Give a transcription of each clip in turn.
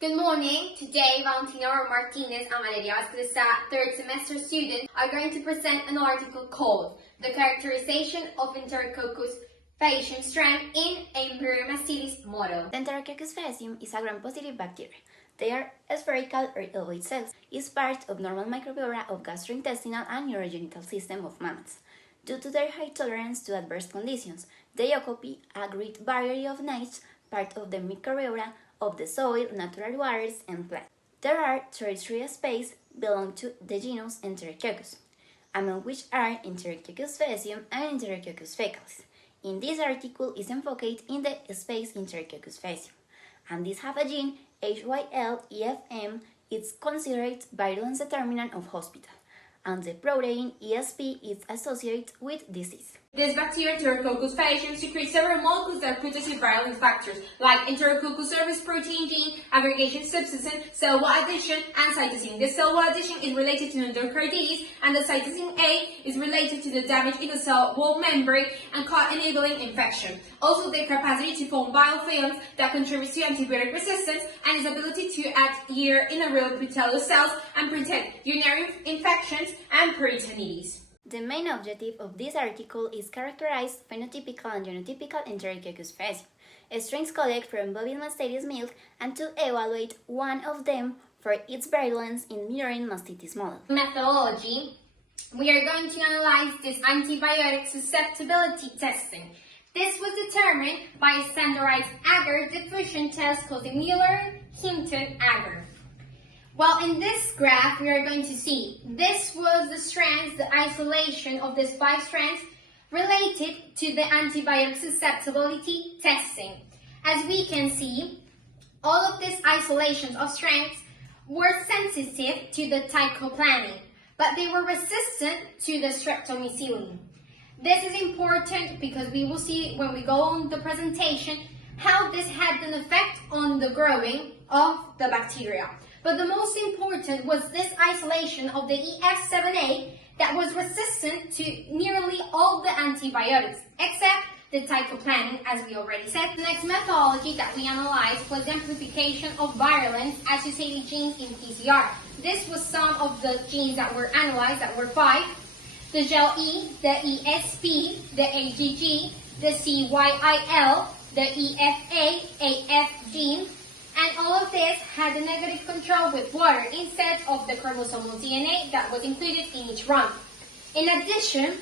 Good morning. Today, Valentina or Martínez and Valeria, Vásquez, third semester students, are going to present an article called The Characterization of Enterococcus faecium Strain in a Myrmecidis Model. The Enterococcus faecium is a gram-positive bacteria. They are spherical or ovoid cells. It's part of normal microbiota of gastrointestinal and urogenital system of mammals. Due to their high tolerance to adverse conditions, they occupy a great variety of niches, part of the microbiota of the soil, natural waters, and plants. There are 33 species belong to the genus Enterococcus, among which are Enterococcus faecium and Enterococcus faecalis. In this article is enfocated in the species Enterococcus faecium, and this have a gene HYLEFM. It's considered virulence determinant of hospital, and the protein ESP is associated with disease. This bacteria, Enterococcus faecium, secretes several molecules that are protective virulence factors, like Enterococcus surface protein gene, aggregation substance, cell wall addition, and cytosine. The cell wall addition is related to endocarditis, and the cytosine A is related to the damage in the cell wall membrane and enabling infection. Also, their capacity to form biofilms that contributes to antibiotic resistance and its ability to adhere in a real epithelial cells and protect urinary infections and peritonitis. The main objective of this article is characterize phenotypical and genotypical Enterococcus faecium, strains collected from bovine mastitis milk, and to evaluate one of them for its virulence in murine mastitis model. Methodology: we are going to analyze this antibiotic susceptibility testing. This was determined by a standardized agar diffusion test called the Mueller-Hinton agar. Well, in this graph, we are going to see this was the strands, the isolation of these 5 strands related to the antibiotic susceptibility testing. As we can see, all of these isolations of strands were sensitive to the teichoplanin, but they were resistant to the streptomycin. This is important because we will see when we go on the presentation how this had an effect on the growing of the bacteria. But the most important was this isolation of the EF7A that was resistant to nearly all the antibiotics, except the teichoplanin, as we already said. The next methodology that we analyzed was the amplification of virulence associated genes in PCR. This was some of the genes that were analyzed, that were 5. The GEL-E, the ESP, the AGG, the CYIL, the EFA, AF gene, and all of this had a negative control with water instead of the chromosomal DNA that was included in each run. In addition,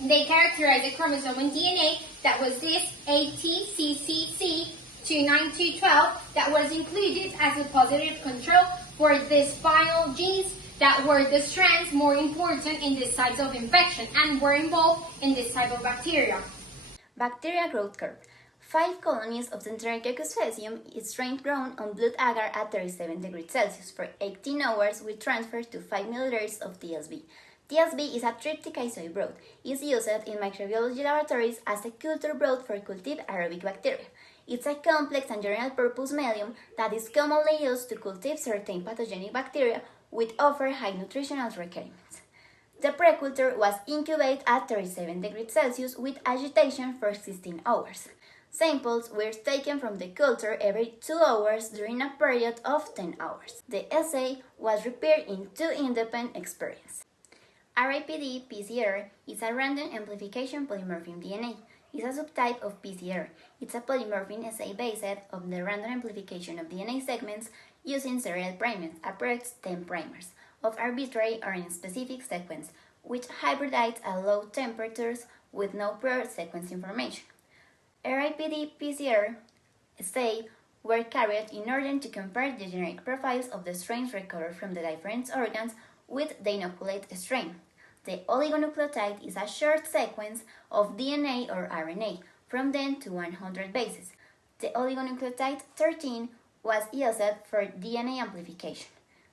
they characterized the chromosomal DNA that was this ATCCC29212 that was included as a positive control for these final genes that were the strands more important in this type of infection and were involved in this type of bacteria. Bacteria growth curve. 5 colonies of Enterococcus faecium is strain grown on blood agar at 37 degrees Celsius for 18 hours with transfer to 5 milliliters of TSB. TSB is a tryptic soy broth. It is used in microbiology laboratories as a culture broth for cultivate aerobic bacteria. It's a complex and general-purpose medium that is commonly used to cultivate certain pathogenic bacteria which offer high nutritional requirements. The preculture was incubated at 37 degrees Celsius with agitation for 16 hours. Samples were taken from the culture every 2 hours during a period of 10 hours. The assay was repeated in 2 independent experiments. RAPD-PCR is a random amplification polymorphin DNA. It's a subtype of PCR. It's a polymorphin assay based on the random amplification of DNA segments using serial primers, approximately 10 primers, of arbitrary or specific sequence, which hybridize at low temperatures with no prior sequence information. RAPD-PCR assays were carried in order to compare the genetic profiles of the strains recovered from the different organs with the inoculated strain. The oligonucleotide is a short sequence of DNA or RNA from 10 to 100 bases. The oligonucleotide 13 was used for DNA amplification.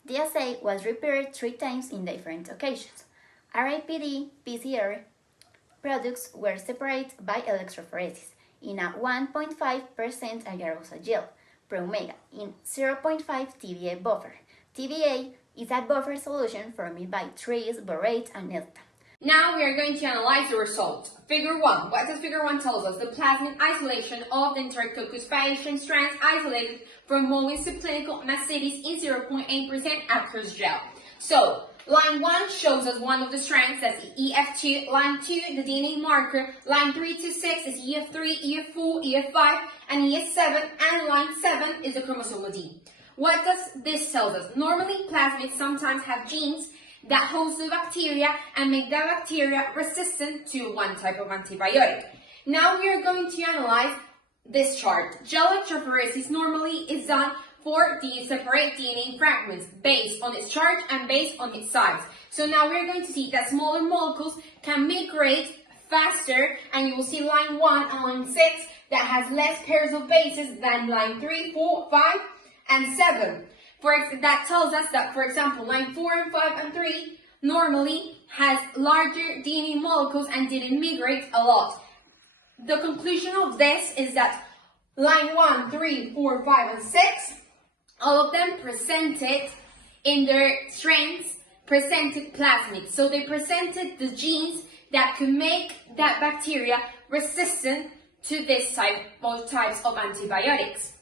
The assay was repeated 3 times in different occasions. RAPD-PCR products were separated by electrophoresis in a 1.5% agarose gel per omega in 0.5 TBA buffer. TBA is a buffer solution formed by trees, borates, and elta. Now we are going to analyze the results. Figure 1. What does Figure 1 tells us? The plasmid isolation of the Enterococcus faecium strands isolated from moving subclinical mastitis in 0.8% aqueous gel. So, line 1 shows us one of the strands, that's EF2. Line 2, the DNA marker. Line 3 to 6 is EF3, EF4, EF5, and EF7. And line 7 is the chromosome D. What does this tell us? Normally, plasmids sometimes have genes that host the bacteria and make the bacteria resistant to one type of antibiotic. Now we are going to analyze this chart. Gel electrophoresis normally is done for the separate DNA fragments based on its charge and based on its size. So now we are going to see that smaller molecules can migrate faster, and you will see line 1 and line 6 that has less pairs of bases than line 3, 4, 5, and 7. That tells us that, for example, line 4 and 5 and 3 normally has larger DNA molecules and didn't migrate a lot. The conclusion of this is that line 1, 3, 4, 5, and 6, all of them presented in their strands, presented plasmids. So they presented the genes that could make that bacteria resistant to this types of antibiotics.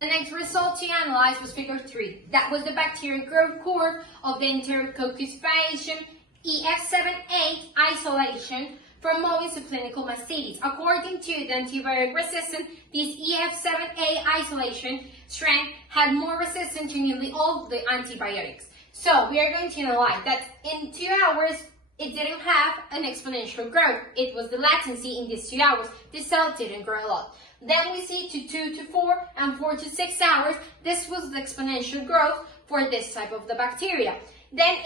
The next result to analyze was Figure 3. That was the bacterial growth curve of the Enterococcus faecium EF7A isolation from moving subclinical mastitis. According to the antibiotic resistance, this EF7A isolation strand had more resistance to nearly all the antibiotics. So we are going to analyze that in 2 hours, it didn't have an exponential growth. It was the latency in these 2 hours. The cell didn't grow a lot. Then we see to 2 to 4 and 4 to 6 hours, this was the exponential growth for this type of the bacteria. Then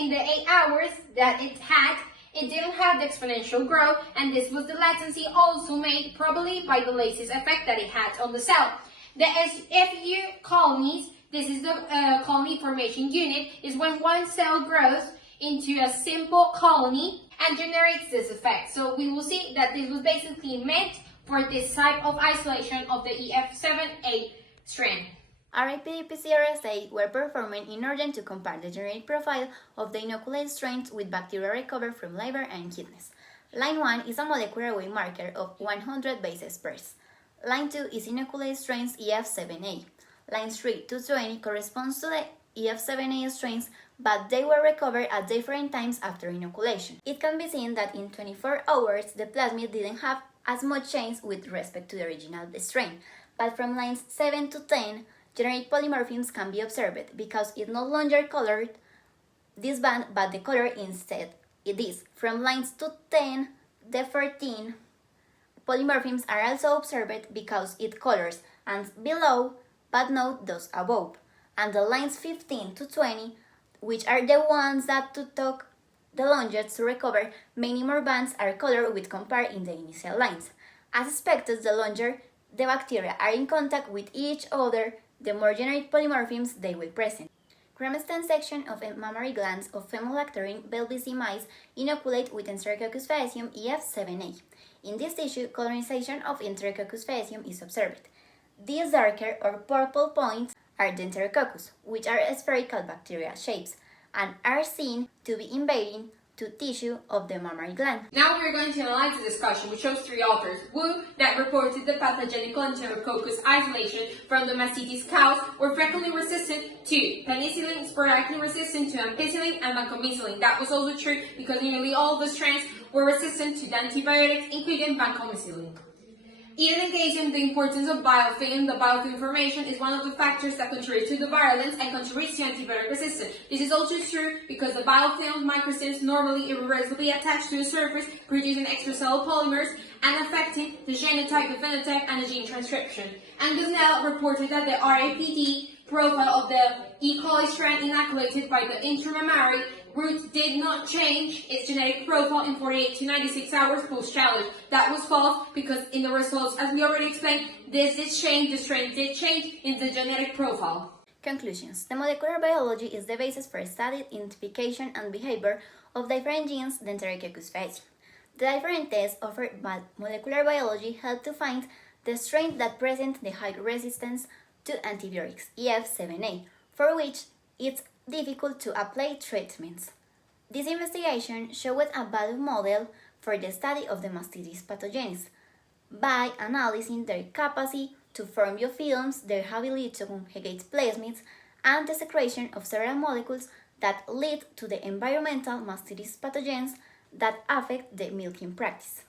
in the 8 hours that it had, it didn't have the exponential growth, and this was the latency also made probably by the lattice effect that it had on the cell. The SFU colonies, this is the colony formation unit, is when one cell grows into a simple colony and generates this effect. So we will see that this was basically meant for this type of isolation of the EF7A strand. RAPD-PCR assays were performed in order to compare the genetic profile of the inoculate strains with bacteria recovered from liver and kidneys. Line 1 is a molecular weight marker of 100 bases pairs. Line 2 is inoculate strains EF7A. Lines 3 to 20 corresponds to the EF7A strains, but they were recovered at different times after inoculation. It can be seen that in 24 hours, the plasmid didn't have as much change with respect to the original strain, but from lines 7 to 10, genetic polymorphisms can be observed because it no longer colored this band, but the color instead it is. From lines to 10, the 14 polymorphisms are also observed because it colors and below, but not those above. And the lines 15 to 20, which are the ones that took the longest to recover, many more bands are colored with compared in the initial lines. As expected, the longer the bacteria are in contact with each other, the more genetic polymorphisms they will present. Chromosome section of mammary glands of femolactorin belvici mice inoculate with Enterococcus faecium EF7A. In this tissue, colonization of Enterococcus faecium is observed. These darker or purple points are the Enterococcus, which are spherical bacterial shapes, and are seen to be invading to tissue of the mammary gland. Now we are going to analyze the discussion, which shows 3 authors. Wu, that reported the pathogenic Enterococcus isolation from the mastitis cows, were frequently resistant to penicillin, sporadically resistant to ampicillin and vancomycin. That was also true because nearly all the strands were resistant to the antibiotics, including vancomycin. Even engaging the importance of biofilm, the biofilm formation is one of the factors that contribute to the virulence and contributes to antibiotic resistance. This is also true because the biofilm microsystem normally irreversibly attached to the surface, producing extracellular polymers and affecting the genotype, the phenotype, and the gene transcription. And Gusnell reported that the RAPD profile of the E. coli strand inoculated by the intramammary root did not change its genetic profile in 48 to 96 hours post-challenge. That was false because in the results, as we already explained, this did change, the strain did change in the genetic profile. Conclusions. The molecular biology is the basis for studying identification and behavior of different genes in Enterococcus faecium. The different tests offered by molecular biology help to find the strain that present the high resistance to antibiotics, EF7A, for which it's difficult to apply treatments. This investigation showed a valid model for the study of the mastitis pathogens by analyzing their capacity to form biofilms, their ability to conjugate plasmids, and the secretion of several molecules that lead to the environmental mastitis pathogens that affect the milking practice.